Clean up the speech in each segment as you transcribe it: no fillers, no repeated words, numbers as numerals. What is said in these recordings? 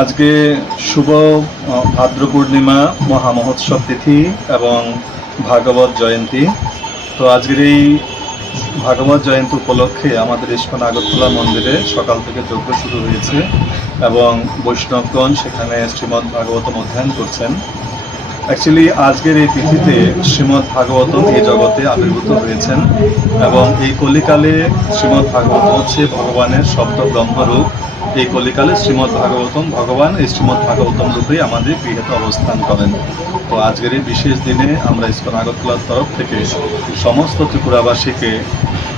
আজকে শুভ ভাদ্র পূর্ণিমা মহামহোৎসব তিথি এবং ভাগবত জয়ন্তী। তো আজকের এই ভাগবত জয়ন্তী উপলক্ষে আমাদের ইস্কন আগরতলা মন্দিরে সকাল থেকে যজ্ঞ শুরু হয়েছে এবং বৈষ্ণবগণ সেখানে শ্রীমদ্ ভাগবতম অধ্যয়ন করছেন। অ্যাকচুয়ালি আজকের এই তিথিতে শ্রীমদ্ ভাগবতম এই জগতে আবির্ভূত হয়েছেন এবং এই কলিকালে শ্রীমদ্ ভাগবতম হচ্ছে ভগবানের শব্দ ব্রহ্মরূপ। এই কলিকালে শ্রীমদ্ ভাগবতম ভগবান এই শ্রীমদ্ ভাগবতম রূপেই আমাদের গৃহেতে অবস্থান করেন। তো আজকের এই বিশেষ দিনে আমরা ইস্কন আগরতলার তরফ থেকে সমস্ত ত্রিপুরাবাসীকে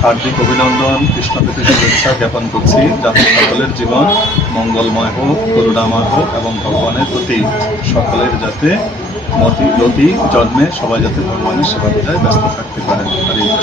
হার্দিক অভিনন্দন, কৃষ্ণপ্রীতি শুভেচ্ছা জ্ঞাপন করছি, যাতে সকলের জীবন মঙ্গলময় হোক, করুণাময় হোক এবং ভগবানের প্রতি সকলের যাতে মতি জন্মে সবাই যাতে ভগবানের সেবা পূজায় ব্যস্ত থাকতে পারেন।